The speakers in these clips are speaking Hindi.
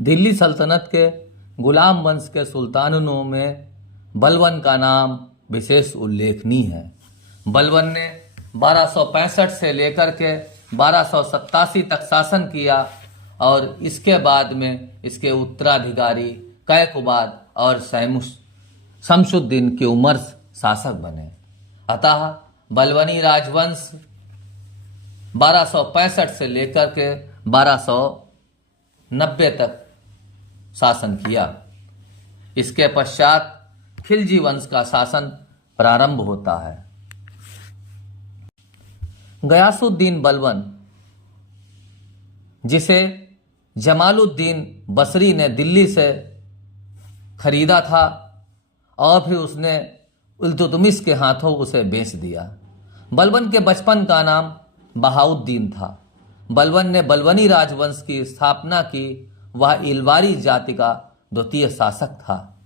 दिल्ली सल्तनत के गुलाम वंश के सुल्तानों में बलबन का नाम विशेष उल्लेखनीय है। बलबन ने 1265 से लेकर के 1287 तक शासन किया और इसके बाद में इसके उत्तराधिकारी कैकबाद और शमशुद्दीन की उमर शासक बने। अतः बलबनी राजवंश 1265 से लेकर के 1290 तक शासन किया। इसके पश्चात खिलजी वंश का शासन प्रारंभ होता है। गयासुद्दीन बलबन, जिसे जमालुद्दीन बसरी ने दिल्ली से खरीदा था और फिर उसने इल्तुतमिश के हाथों उसे बेच दिया। बलबन के बचपन का नाम बहाउद्दीन था। बलबन ने बलबनी राजवंश की स्थापना की। वह इलवारी जाति का द्वितीय शासक था।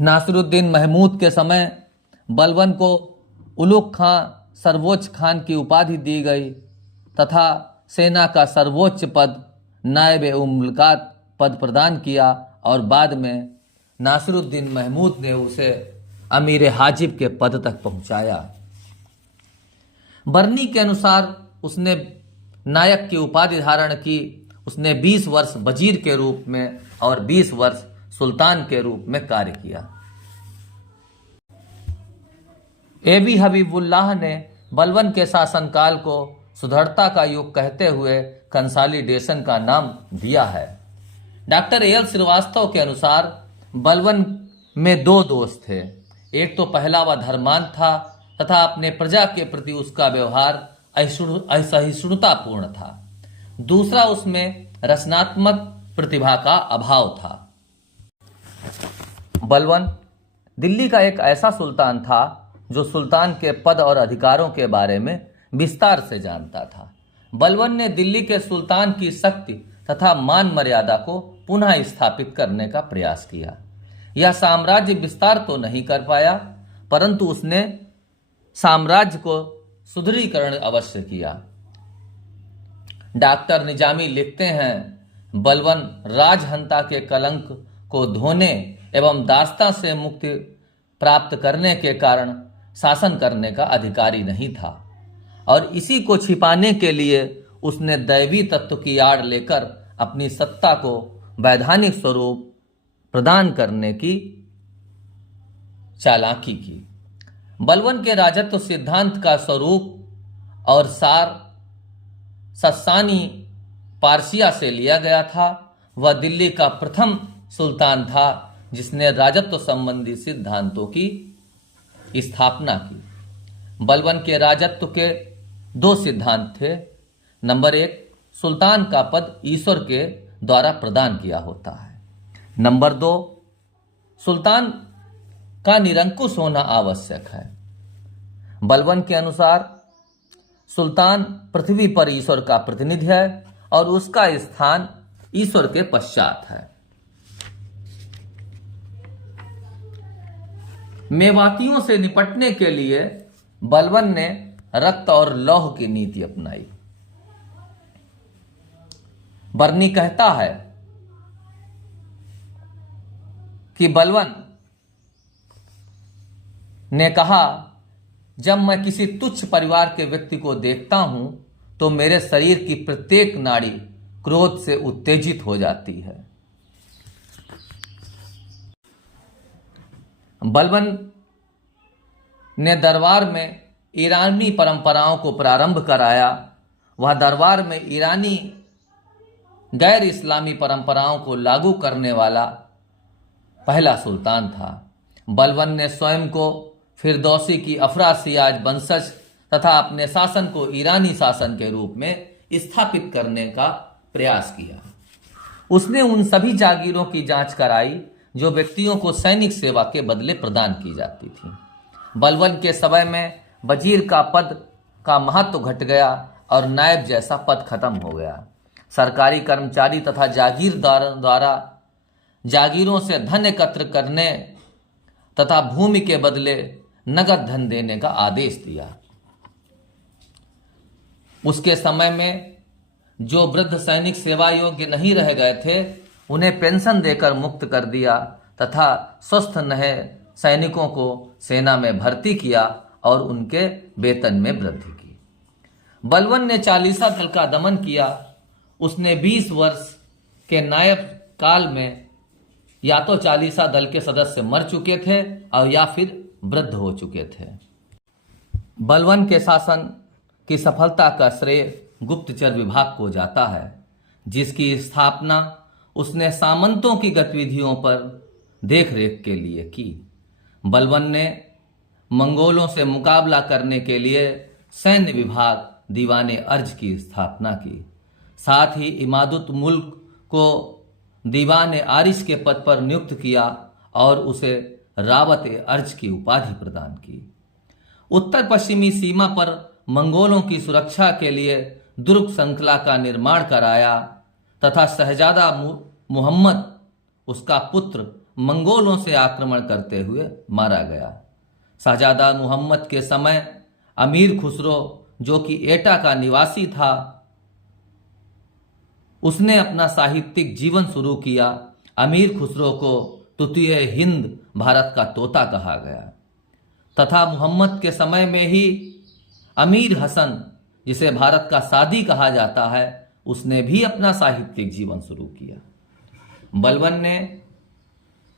नासिरुद्दीन महमूद के समय बलबन को उलुग खां सर्वोच्च खान की उपाधि दी गई तथा सेना का सर्वोच्च पद नायब-ए-मुल्कात पद प्रदान किया और बाद में नासिरुद्दीन महमूद ने उसे अमीर हाजिब के पद तक पहुंचाया। बरनी के अनुसार उसने नायक की उपाधि धारण की। उसने 20 वर्ष वजीर के रूप में और 20 वर्ष सुल्तान के रूप में कार्य किया। एबी हबीबुल्लाह ने बलबन के शासनकाल को सुदृढ़ता का युग कहते हुए कंसोलिडेशन का नाम दिया है। Doctor AL. श्रीवास्तव के अनुसार बलबन में दो दोष थे। एक तो पहला वह धर्मांध था तथा अपने प्रजा के प्रति उसका व्यवहार असहिष्णुतापूर्ण था। दूसरा, उसमें रचनात्मक प्रतिभा का अभाव था। बलबन दिल्ली का एक ऐसा सुल्तान था जो सुल्तान के पद और अधिकारों के बारे में विस्तार से जानता था। बलबन ने दिल्ली के सुल्तान की शक्ति तथा मान मर्यादा को पुनः स्थापित करने का प्रयास किया। यह साम्राज्य विस्तार तो नहीं कर पाया, परंतु उसने साम्राज्य को सुदृढ़ीकरण अवश्य किया। डॉक्टर निजामी लिखते हैं, बलबन राजहंता के कलंक को धोने एवं दास्तां से मुक्ति प्राप्त करने के कारण शासन करने का अधिकारी नहीं था और इसी को छिपाने के लिए उसने दैवी तत्व की आड़ लेकर अपनी सत्ता को वैधानिक स्वरूप प्रदान करने की चालाकी की। बलबन के राजत्व सिद्धांत का स्वरूप और सार सस्सानी पारसिया से लिया गया था। वह दिल्ली का प्रथम सुल्तान था जिसने राजत्व संबंधी सिद्धांतों की स्थापना की। बलबन के राजत्व के दो सिद्धांत थे। नंबर 1, सुल्तान का पद ईश्वर के द्वारा प्रदान किया होता है। नंबर 2, सुल्तान का निरंकुश होना आवश्यक है। बलबन के अनुसार सुल्तान पृथ्वी पर ईश्वर का प्रतिनिधि है और उसका स्थान ईश्वर के पश्चात है। मेवातियों से निपटने के लिए बलबन ने रक्त और लौह की नीति अपनाई। बरनी कहता है कि बलबन ने कहा, जब मैं किसी तुच्छ परिवार के व्यक्ति को देखता हूं तो मेरे शरीर की प्रत्येक नाड़ी क्रोध से उत्तेजित हो जाती है। बलबन ने दरबार में ईरानी परंपराओं को प्रारंभ कराया। वह दरबार में ईरानी गैर इस्लामी परंपराओं को लागू करने वाला पहला सुल्तान था। बलबन ने स्वयं को फिरदौसी की अफरासियाज वंशज तथा अपने शासन को ईरानी शासन के रूप में स्थापित करने का प्रयास किया। उसने उन सभी जागीरों की जांच कराई जो व्यक्तियों को सैनिक सेवा के बदले प्रदान की जाती थी। बलबन के समय में वजीर का पद का महत्व घट गया और नायब जैसा पद खत्म हो गया। सरकारी कर्मचारी तथा जागीरदार द्वारा जागीरों से धन एकत्र करने तथा भूमि के बदले नगद धन देने का आदेश दिया। उसके समय में जो वृद्ध सैनिक सेवा योग्य नहीं रह गए थे उन्हें पेंशन देकर मुक्त कर दिया तथा स्वस्थ नए सैनिकों को सेना में भर्ती किया और उनके वेतन में वृद्धि की। बलबन ने चालीसा दल का दमन किया। उसने 20 वर्ष के नायब काल में या तो चालीसा दल के सदस्य मर चुके थे और या फिर वृद्ध हो चुके थे। बलबन के शासन की सफलता का श्रेय गुप्तचर विभाग को जाता है, जिसकी स्थापना उसने सामंतों की गतिविधियों पर देखरेख के लिए की। बलबन ने मंगोलों से मुकाबला करने के लिए सैन्य विभाग दीवाने अर्ज की स्थापना की। साथ ही इमादुत मुल्क को दीवाने आरिश के पद पर नियुक्त किया और उसे रावत अर्ज की उपाधि प्रदान की। उत्तर पश्चिमी सीमा पर मंगोलों की सुरक्षा के लिए दुर्ग श्रृंखला का निर्माण कराया तथा शहजादा मुहम्मद उसका पुत्र मंगोलों से आक्रमण करते हुए मारा गया। शहजादा मुहम्मद के समय अमीर खुसरो, जो कि एटा का निवासी था, उसने अपना साहित्यिक जीवन शुरू किया। अमीर खुसरो को तुतीय हिंद भारत का तोता कहा गया तथा मुहम्मद के समय में ही अमीर हसन, जिसे भारत का सादी कहा जाता है, उसने भी अपना साहित्यिक जीवन शुरू किया। बलबन ने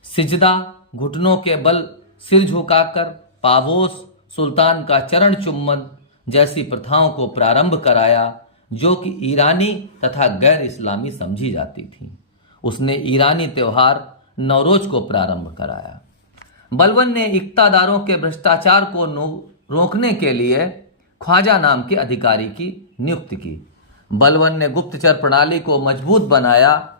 सिजदा, घुटनों के बल सिर झुकाकर पावोस, सुल्तान का चरण चुम्बन जैसी प्रथाओं को प्रारंभ कराया, जो कि ईरानी तथा गैर इस्लामी समझी जाती थी। उसने ईरानी त्यौहार नवरोज को प्रारंभ कराया। बलबन ने इक्तादारों के भ्रष्टाचार को रोकने के लिए ख्वाजा नाम के अधिकारी की नियुक्ति की। बलबन ने गुप्तचर प्रणाली को मजबूत बनाया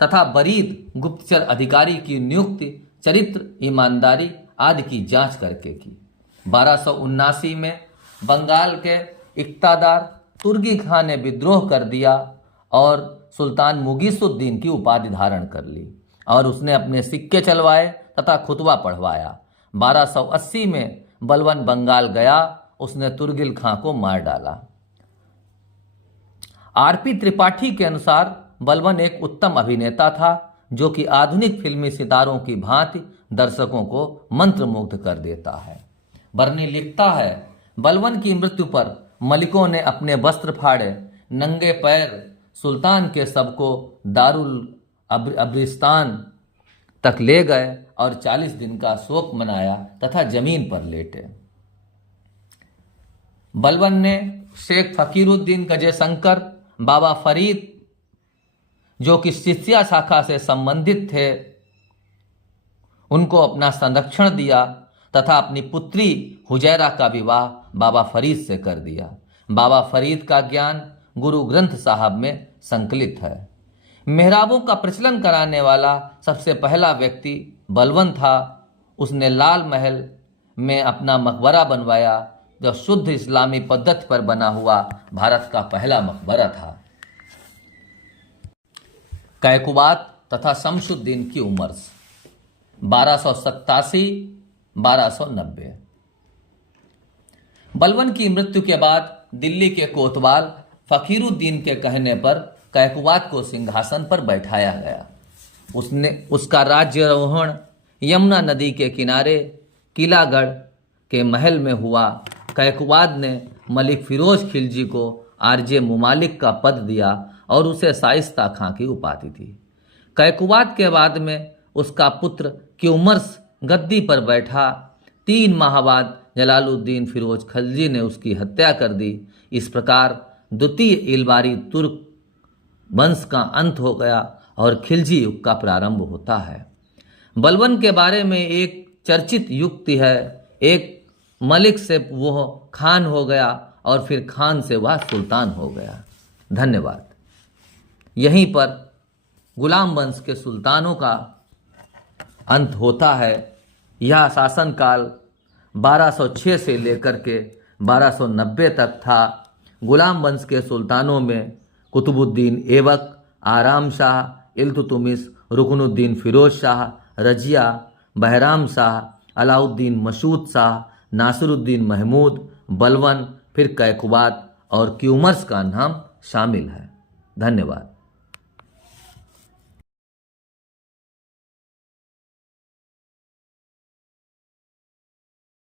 तथा बरीद गुप्तचर अधिकारी की नियुक्ति चरित्र, ईमानदारी आदि की जांच करके की। 1279 में बंगाल के इक्तादार तुर्गी खां ने विद्रोह कर दिया और सुल्तान मुगीसुद्दीन की उपाधि धारण कर ली और उसने अपने सिक्के चलवाए तथा खुतबा पढ़वाया। 1280 में बलबन बंगाल गया। उसने तुर्गिल खां को मार डाला। आरपी त्रिपाठी के अनुसार बलबन एक उत्तम अभिनेता था, जो कि आधुनिक फिल्मी सितारों की भांति दर्शकों को मंत्रमुग्ध कर देता है। बर्नी लिखता है, बलबन की मृत्यु पर मलिकों ने अपने वस्त्र फाड़े, नंगे पैर सुल्तान के शव को दारुल अब्रिस्तान तक ले गए और 40 दिन का शोक मनाया तथा जमीन पर लेटे। बलबन ने शेख फकीरुद्दीन गजे शंकर, बाबा फरीद, जो कि शिष्या शाखा से संबंधित थे, उनको अपना संरक्षण दिया तथा अपनी पुत्री हुजैरा का विवाह बाबा फरीद से कर दिया। बाबा फरीद का ज्ञान गुरु ग्रंथ साहब में संकलित है। मेहराबों का प्रचलन कराने वाला सबसे पहला व्यक्ति बलबन था। उसने लाल महल में अपना मकबरा बनवाया, जो शुद्ध इस्लामी पद्धति पर बना हुआ भारत का पहला मकबरा था। कैकुबात तथा शमसुद्दीन की उम्र 1287-1290। बलबन की मृत्यु के बाद दिल्ली के कोतवाल फकीरुद्दीन के कहने पर कैकुबात को सिंहासन पर बैठाया गया। उसका राज्यारोहण यमुना नदी के किनारे किलागढ़ के महल में हुआ। कैकुबाद ने मलिक फिरोज खिलजी को आरजे मुमालिक का पद दिया और उसे शाइस्ता खां की उपाधि दी। कैकुबाद के बाद में उसका पुत्र क्यूमर्स गद्दी पर बैठा। 3 माह बाद जलालुद्दीन फिरोज खिलजी ने उसकी हत्या कर दी। इस प्रकार द्वितीय इलबारी तुर्क वंश का अंत हो गया और खिलजी युग का प्रारंभ होता है। बलबन के बारे में एक चर्चित युक्ति है, एक मलिक से वह खान हो गया और फिर खान से वह सुल्तान हो गया। धन्यवाद। यहीं पर गुलाम वंश के सुल्तानों का अंत होता है। यह शासनकाल 1206 से लेकर के 1290 तक था। गुलाम वंश के सुल्तानों में कुतुबुद्दीन ऐबक, आराम शाह, इल्तुतमिश, रुकनुद्दीन फिरोज शाह, रजिया, बहराम शाह, अलाउद्दीन मसूद शाह, नासिरुद्दीन महमूद, बलबन, फिर कैकुबात और क्यूमर्स का नाम शामिल है। धन्यवाद।